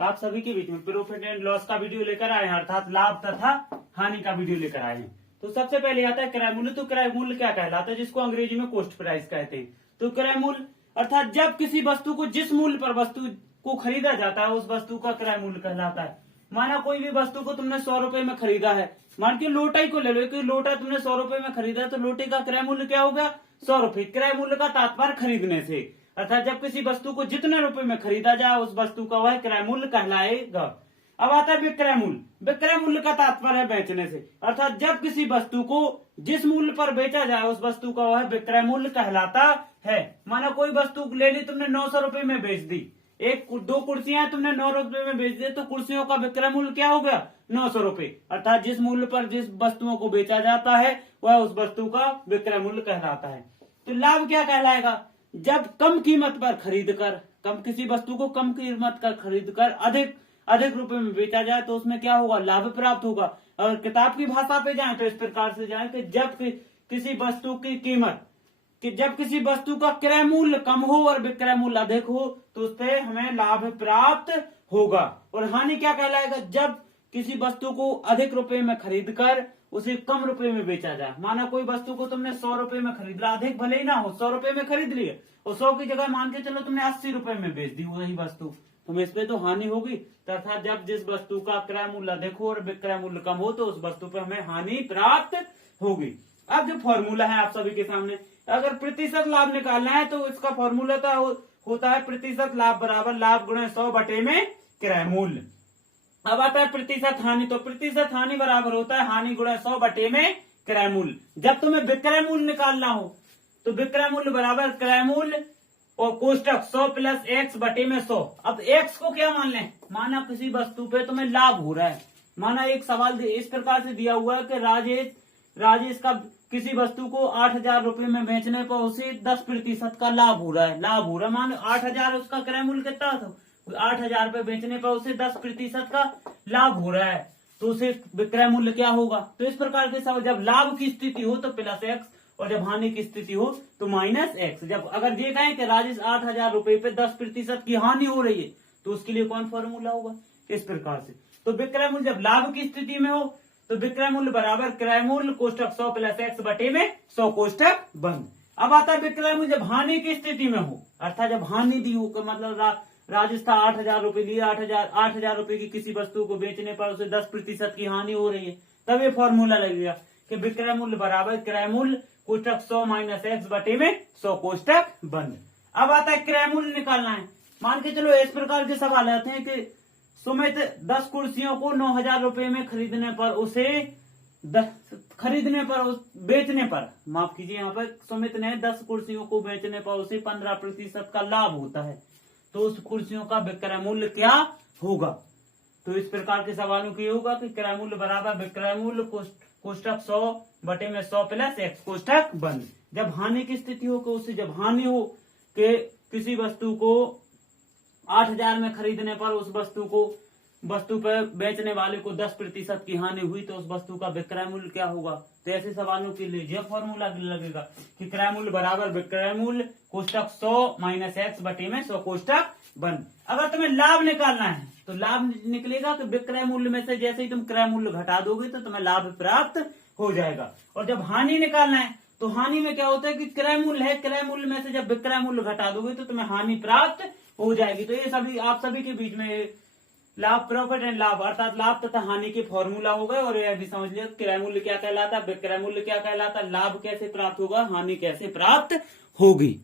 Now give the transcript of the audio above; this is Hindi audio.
आप सभी के बीच में प्रॉफिट एंड लॉस का वीडियो लेकर आए हैं, अर्थात लाभ तथा हानि का वीडियो लेकर आए हैं। तो सबसे पहले आता है क्रय मूल्य। तो क्रय मूल्य क्या कहलाता है, जिसको अंग्रेजी में कॉस्ट प्राइस कहते हैं। तो क्रय मूल्य अर्थात जब किसी वस्तु को जिस मूल्य पर वस्तु को खरीदा जाता है उस वस्तु का क्रय मूल्य कहलाता है। माना कोई भी वस्तु को तुमने 100 रुपए में खरीदा है, मान के लोटा ही को ले लो कि लोटा तुमने 100 रुपए में खरीदा है, तो लोटे का क्रय मूल्य क्या होगा, 100 रुपए। क्रय मूल्य का तात्पर्य खरीदने से, अर्थात जब किसी वस्तु को जितने रुपए में खरीदा जाए उस वस्तु का वह क्रय मूल्य कहलाएगा। अब आता है विक्रय मूल्य। विक्रय मूल्य का तात्पर्य है बेचने से, अर्थात जब किसी वस्तु को जिस मूल्य पर बेचा जाए उस वस्तु का वह विक्रय मूल्य कहलाता है। माना कोई वस्तु ले ली तुमने 900 रुपए में बेच दी, दो कुर्सियां तुमने 9 रुपए में बेच दी, तो कुर्सियों का विक्रय मूल्य क्या हो गया, 900 रुपए। अर्थात जिस मूल्य पर जिस वस्तुओं को बेचा जाता है वह उस वस्तु का विक्रय मूल्य कहलाता है। तो लाभ क्या कहलाएगा, जब कम कीमत पर खरीदकर, किसी वस्तु को कम कीमत कर खरीदकर अधिक रुपए में बेचा जाए तो उसमें क्या होगा, लाभ प्राप्त होगा। अगर किताब की भाषा पे जाए तो इस प्रकार से जाए कि जब किसी वस्तु की कीमत, कि जब किसी वस्तु का क्रय मूल्य कम हो और विक्रय मूल्य अधिक हो तो उससे हमें लाभ प्राप्त होगा। और हानि क्या कहलाएगा, जब किसी वस्तु को अधिक रुपए में खरीदकर उसे कम रुपए में बेचा जाए। माना कोई वस्तु को तुमने 100 रुपए में खरीदा, अधिक भले ही ना हो, 100 रुपए में खरीद लिए और 100 की जगह मान के चलो तुमने 80 रुपए में बेच दी वही वस्तु, तो इस पे तो हानि होगी। तथा जब जिस वस्तु का क्रय मूल्य अधिक हो और विक्रय मूल्य कम हो तो उस वस्तु पे हमें हानि प्राप्त होगी। अब जो फॉर्मूला है आप सभी के सामने, अगर प्रतिशत लाभ निकालना है तो इसका फॉर्मूला होता है प्रतिशत लाभ बराबर लाभ गुणे 100 बटे में क्रय मूल्य। अब आता है प्रतिशत हानि। तो प्रतिशत हानि बराबर होता है हानि गुणे 100 बटे में क्रय मूल्य। जब तुम्हें विक्रय मूल्य निकालना हो तो विक्रय मूल्य बराबर क्रय मूल्य और कोष्टक 100 प्लस एक्स बटे में 100। अब एक्स को क्या मान लें, माना किसी वस्तु पे तुम्हें लाभ हो रहा है। माना एक सवाल इस प्रकार से दिया हुआ है कि राजेश का किसी वस्तु को 8,000 रुपए में बेचने पर उसे 10% का लाभ हो रहा है। मानो 8,000 उसका क्रय मूल्य कितना था, 8,000 रुपए बेचने पर उसे 10% का लाभ हो रहा है, तो उसे विक्रय मूल्य क्या होगा। तो इस प्रकार के सवाल, जब लाभ की स्थिति हो तो प्लस एक्स और जब हानि की स्थिति हो तो माइनस एक्स। जब अगर ये कहें कि राजेश 8,000 रुपए पे 10% की हानि हो रही है तो उसके लिए कौन फॉर्मूला होगा, इस प्रकार से। तो विक्रय मूल्य जब लाभ की स्थिति में हो तो विक्रय मूल्य बराबर क्रय मूल्य कोष्टक 100 प्लस एक्स बटे में 100 कोष्टक बंद। अब आता है विक्रय मूल्य जब हानि की स्थिति में हो, अर्थात जब हानि दी हो, मतलब राजेश था 8,000 रुपए लिए, 8,000 रुपए की किसी वस्तु को बेचने पर उसे 10% की हानि हो रही है, तब ये फॉर्मूला लगेगा कि विक्रय मूल्य बराबर क्रय मूल्य कोष्टक 100 माइनस एक्स बटे में 100 कोष्टक बंद। अब आता है क्रय मूल्य निकालना है। मान के चलो इस प्रकार के सवाल आते हैं कि सुमित 10 कुर्सियों को 9,000 रुपए में खरीदने पर बेचने पर, माफ कीजिए, यहाँ पर सुमित ने 10 कुर्सियों को बेचने पर उसे 15% का लाभ होता है, तो उस कुर्सियों का विक्रय मूल्य क्या होगा। तो इस प्रकार के सवालों की होगा कि क्रय मूल्य बराबर विक्रय मूल्य कोष्टक 100 बटे में 100 प्लस एक्स कोष्टक बंद। जब हानि की स्थिति हो, उसे जब हानि हो कि किसी वस्तु को 8,000 में खरीदने पर उस वस्तु पर बेचने वाले को 10% की हानि हुई तो उस वस्तु का विक्रय मूल्य क्या होगा। तो ऐसे सवालों के लिए यह फॉर्मूला लगेगा कि क्रय मूल्य बराबर विक्रय मूल्य कोष्टक 100 माइनस एक्स बटे में 100 कोष्टक बंद। अगर तुम्हें लाभ निकालना है तो लाभ निकलेगा कि विक्रय मूल्य में से जैसे ही तुम क्रय मूल्य घटा दोगे तो तुम्हें लाभ प्राप्त हो जाएगा। और जब हानि निकालना है तो हानि में क्या होता है कि क्रय मूल्य है, क्रय मूल्य में से जब विक्रय मूल्य घटा दोगे तो तुम्हें हानि प्राप्त हो जाएगी। तो ये आप सभी के बीच में लाभ, प्रॉफिट एंड लाभ अर्थात लाभ तथा हानि के फॉर्मूला हो गए। और यह भी समझ लिया क्रय मूल्य क्या कहलाता है, विक्रय मूल्य क्या कहलाता है, लाभ कैसे प्राप्त होगा, हानि कैसे प्राप्त होगी।